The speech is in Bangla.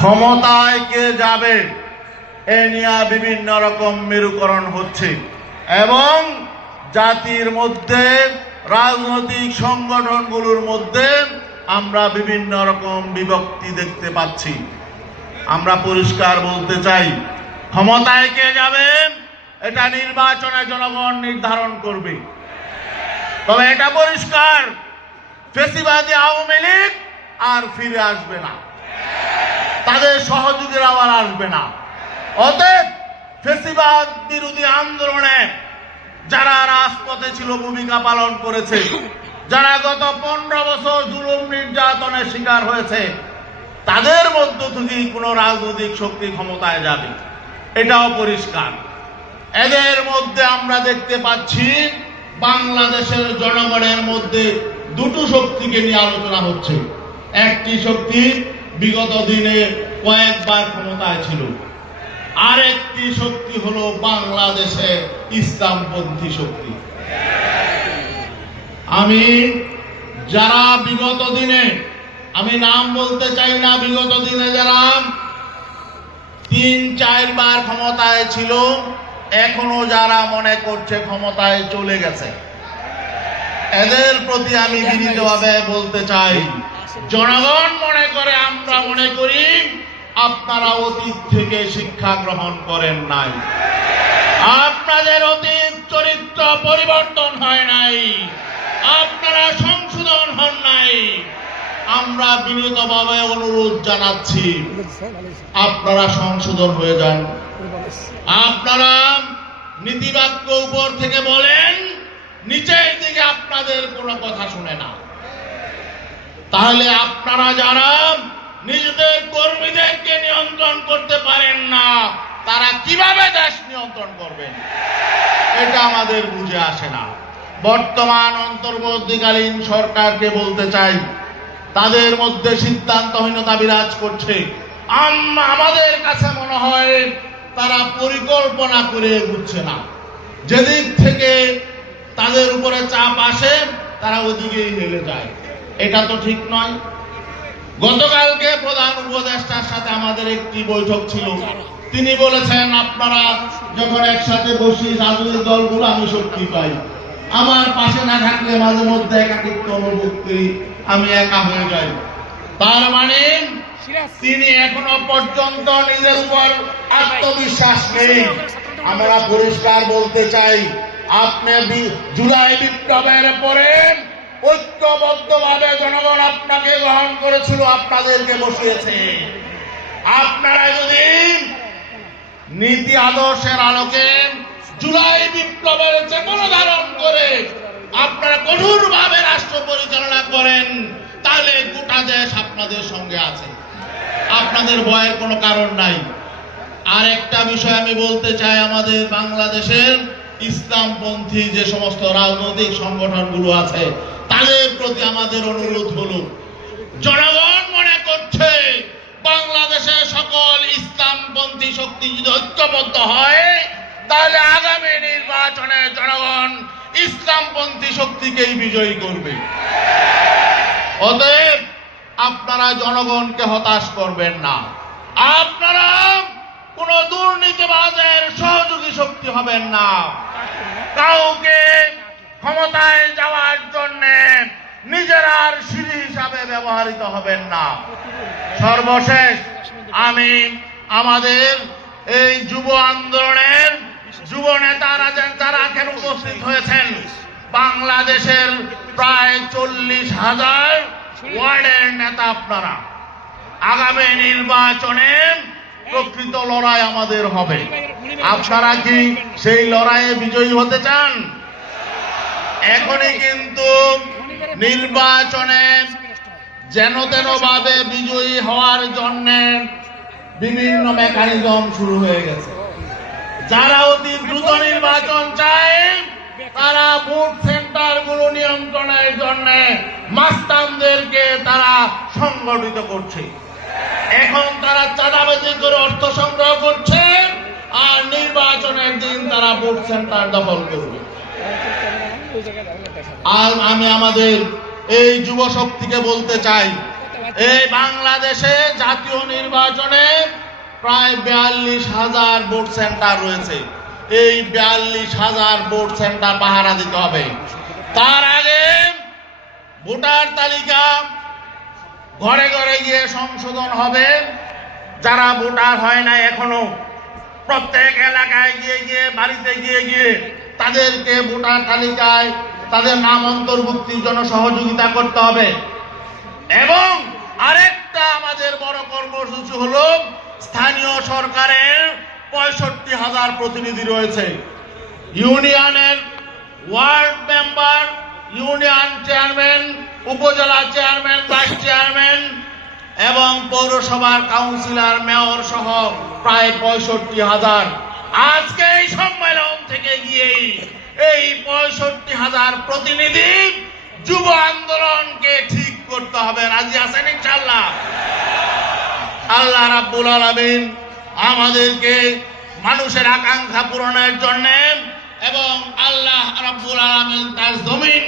ক্ষমতায় কে যাবে, এ নিয়ে বিভিন্ন রকম মেরুকরণ হচ্ছে। এবং জাতির মধ্যে, রাজনৈতিক সংগঠনগুলোর মধ্যে আমরা বিভিন্ন রকম বিভক্তি দেখতে পাচ্ছি। আমরা পরিষ্কার বলতে চাই, ক্ষমতায় কে যাবেন এটা নির্বাচনে জনগণ নির্ধারণ করবে। তবে এটা পরিষ্কার, ফেসিবাদী আওয়ামী লীগ আর ফিরে আসবে না। তাদের সহযোগীরা আবার আসবে না। অতএব ফেসিবাদ বিরোধী আন্দোলনে যারা রাজপথে ছিল ভূমিকা পালন করেছে, যারা গত পনেরো বছর জুলুম নির্যাতনের শিকার হয়েছে, তাদের মধ্য থেকেই কোনো রাজনৈতিক শক্তি ক্ষমতায় যাবে। এটাও পরিষ্কার। এদের মধ্যে আমরা দেখতে পাচ্ছি, বাংলাদেশের জনগণের মধ্যে দুটো শক্তিকে নিয়ে আলোচনা হচ্ছে। একটি শক্তি বিগত দিনে কয়েকবার ক্ষমতায় ছিল। আরেকটি শক্তি হলো বাংলাদেশে ইসলামপন্থী শক্তি। আমি যারা বিগত দিনে, আমি নাম বলতে চাই না বিগত দিনে যারা তিন চারবার ক্ষমতায় ছিল, এখনও যারা মনে করছে ক্ষমতায় চলে গেছে। এদের প্রতি আমি বিনীতভাবে বলতে চাই, জনগণ মনে করে, আমরা মনে করি আপনারা অতীত থেকে শিক্ষা গ্রহণ করেন নাই। আপনাদের অতীত চরিত্র পরিবর্তন হয় নাই। আপনারা সংশোধন হন নাই। আমরা বিনীতভাবে অনুরোধ জানাচ্ছি, আপনারা সংশোধন হয়ে যান। আপনারা নীতিবাক্য উপর থেকে বলেন, নিচের দিকে আপনাদের কোনো কথা শুনে না। তাহলে আপনারা যারা নিজেদের কর্মীদেরকে নিয়ন্ত্রণ করতে পারেন না, তারা কীভাবে দেশ নিয়ন্ত্রণ করবেন? এটা আমাদের বুঝে আসে না। বর্তমান অন্তর্বর্তীকালীন সরকারকে বলতে চাই, তাদের মধ্যে সিদ্ধান্তহীনতা বিরাজ করছে। আম- আমাদের কাছে মনে হয় তারা পরিকল্পনা করে এগুচ্ছে না। যেদিক থেকে তাদের উপরে চাপ আসে, তারা ওদিকেই হেলে যায়। এটা তো ঠিক নয়। গতকালকে প্রধান উপদেষ্টার সাথে আমাদের একটি বৈঠক ছিল। তিনি বলেছেন, আপনারা যখন একসাথে বসি রাজনৈতিক দলগুলো, আমি শক্তি পাই। আমার পাশে না থাকলে মাঝে মধ্যে একাকিত্ব করি, আমি একা হয়ে যাই। তার মানে তিনি এখনও পর্যন্ত নিজের উপর আত্মবিশ্বাস নেই। আমরা পরিষ্কার বলতে চাই, আপনি জুলাই বিপ্লবের পরে ঐক্যবদ্ধভাবে জনগণ আপনাকে গ্রহণ করেছিল, আপনাদেরকে বসিয়েছে। আপনারা যদি নীতি আদর্শের আলোকে জুলাই বিপ্লবের চেতনা ধারণ করে আপনারা কঠোরভাবে রাষ্ট্র পরিচালনা করেন, তাহলে গোটা দেশ আপনাদের সঙ্গে আছে। আপনাদের ভয়ের কোনো কারণ নাই। আর একটা বিষয় আমি বলতে চাই, আমাদের বাংলাদেশের ইসলামপন্থী যে সমস্ত রাজনৈতিক সংগঠনগুলো আছে তাদের প্রতি আমাদের অনুরোধ হলো জনগণ মনে করছে বাংলাদেশের সকল ইসলামপন্থী শক্তি যদি ঐক্যবদ্ধ হয়, তাহলে আগামী নির্বাচনে জনগণ ইসলামপন্থী শক্তিকেই বিজয়ী করবে। অতএব আপনারা জনগণকে হতাশ করবেন না। আপনারা কোন দুর্নীতিবাজের সহযোগী শক্তি হবেন না। কাউকে ক্ষমতায় যাওয়ার জন্য নিজেরার সিঁড়ি হিসাবে ব্যবহৃত হবেন না। সর্বশেষ আমি আমাদের এই যুব আন্দোলনের যুব নেতারা যারা কেন উপস্থিত হয়েছেন, বাংলাদেশের প্রায় চল্লিশ হাজার ওয়ার্ডের নেতা আপনারা। আগামী নির্বাচনে প্রকৃত লড়াই আমাদের হবে। আপনারা কি সেই লড়াইয়ে বিজয়ী হতে চান? এখনই কিন্তু নির্বাচনে যেন তেন ভাবে বিজয়ী হওয়ার জন্য বিভিন্ন মেকানিজম শুরু হয়ে গেছে। যারা অতি দ্রুত নির্বাচন চায়, তারা ভোট সেন্টারগুলো নিয়ন্ত্রণের জন্য মাস্তানদেরকে তারা সংগঠিত করছে। এখন তারা চাঁদাবাজি করে অর্থ সংগ্রহ করছে, আর নির্বাচনের দিন তারা ভোট সেন্টার দখল করবে। আর আমি আমাদের এই যুব শক্তিকে বলতে চাই এই বাংলাদেশে জাতীয় নির্বাচনে প্রায় বিয়াল্লিশ হাজার ভোট সেন্টার রয়েছে। এই বিয়াল্লিশ হাজার ভোট সেন্টার পাহারা দিতে হবে। তার আগে ভোটার তালিকা ঘরে ঘরে গিয়ে সংশোধন হবে। যারা ভোটার হয় না এখনও প্রত্যেক এলাকায় গিয়ে গিয়ে বাড়িতে গিয়ে গিয়ে তাদেরকে ভোটার তালিকায় তাদের নাম অন্তর্ভুক্তির জন্য সহযোগিতা করতে হবে। এবং আরেকটা আমাদের বড় কর্মসূচি হলো স্থানীয় সরকারের পঁয়ষট্টি হাজার প্রতিনিধি রয়েছে। ইউনিয়নের ওয়ার্ড মেম্বার, ইউনিয়ন চেয়ারম্যান, উপজেলা চেয়ারম্যান, ভাইস চেয়ারম্যান এবং পৌরসভার কাউন্সিলর, মেয়র সহ প্রায় পঁয়ষট্টি হাজার। আজকে এই সম্মেলন থেকে গিয়েই এই পঁয়ষট্টি হাজার প্রতিনিধি যুব আন্দোলনকে ঠিক করতে হবে। রাজি আছেন ইনশাল্লাহ আল্লাহ রাব্বুল আলামিন আমাদেরকে মানুষের আকাঙ্ক্ষা পূরণের জন্য এবং আল্লাহ রাব্বুল আলামিন তার জমিন